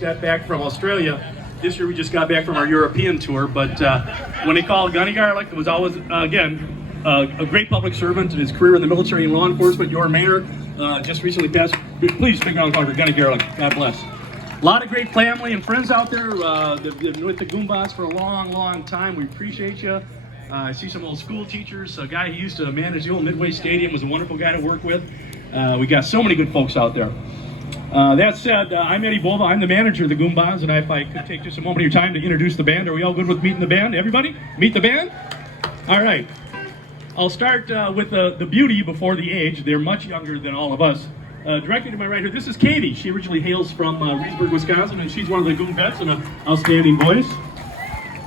just got back from Australia. This year we just got back from our European tour, but when they called Gunny Garlic, it was always, again, a great public servant in his career in the military and law enforcement. Your mayor just recently passed. Please big round of applause for Gunny Garlic. God bless. A lot of great family and friends out there. They've been with the Goombas for a long, long time. We appreciate you. I see some old school teachers. A guy who used to manage the old Midway Stadium was a wonderful guy to work with. We got so many good folks out there. That said, I'm Eddie Bova. I'm the manager of the Goombas, and if I could take just a moment of your time to introduce the band. Are we all good with meeting the band? Everybody? Meet the band? All right. I'll start with the beauty before the age. They're much younger than all of us. Directly to my right here, this is Katie. She originally hails from Reedsburg, Wisconsin, and she's one of the Goombas and an outstanding voice.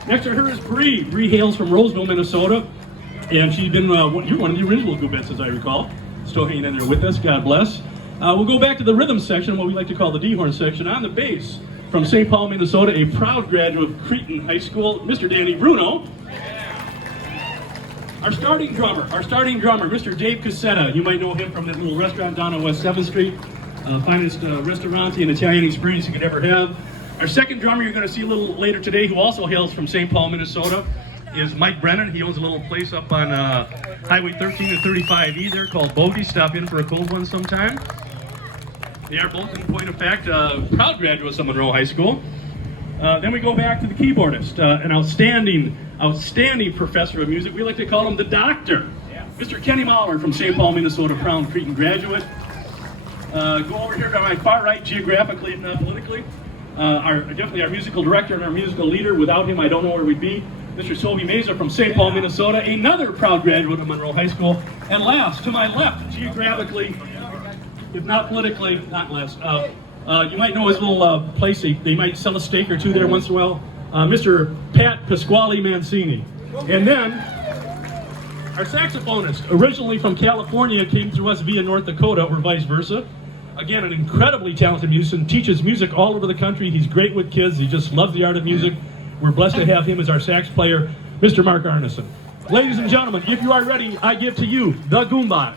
Next to her is Bree. Bree hails from Roseville, Minnesota, and she's been you're one of the original Goombas, as I recall. Still hanging in there with us. God bless. We'll go back to the rhythm section, what we like to call the D-horn section. On the bass, from St. Paul, Minnesota, a proud graduate of Cretin High School, Mr. Danny Bruno. Our starting drummer, Mr. Dave Cassetta. You might know him from that little restaurant down on West 7th Street. Finest restaurant and Italian experience you could ever have. Our second drummer you're going to see a little later today, who also hails from St. Paul, Minnesota, is Mike Brennan. He owns a little place up on Highway 13 and 35E there called Bogey. Stop in for a cold one sometime. They are both, in point of fact, proud graduates of Monroe High School. Then we go back to the keyboardist, an outstanding professor of music. We like to call him the Doctor. Mr. Kenny Mahler from St. Paul, Minnesota, proud Cretin graduate. Go over here to my far right, geographically and not politically. Definitely our musical director and our musical leader. Without him, I don't know where we'd be. Mr. Toby Meza from St. Paul, Minnesota, another proud graduate of Monroe High School. And last, to my left, geographically, if not politically, not less. You might know his little place. They might sell a steak or two there once in a while. Mr. Pat Pasquale Mancini. And then, our saxophonist, originally from California, came to us via North Dakota or vice versa. Again, an incredibly talented musician, teaches music all over the country. He's great with kids. He just loves the art of music. We're blessed to have him as our sax player, Mr. Mark Arneson. Ladies and gentlemen, if you are ready, I give to you the Goombas.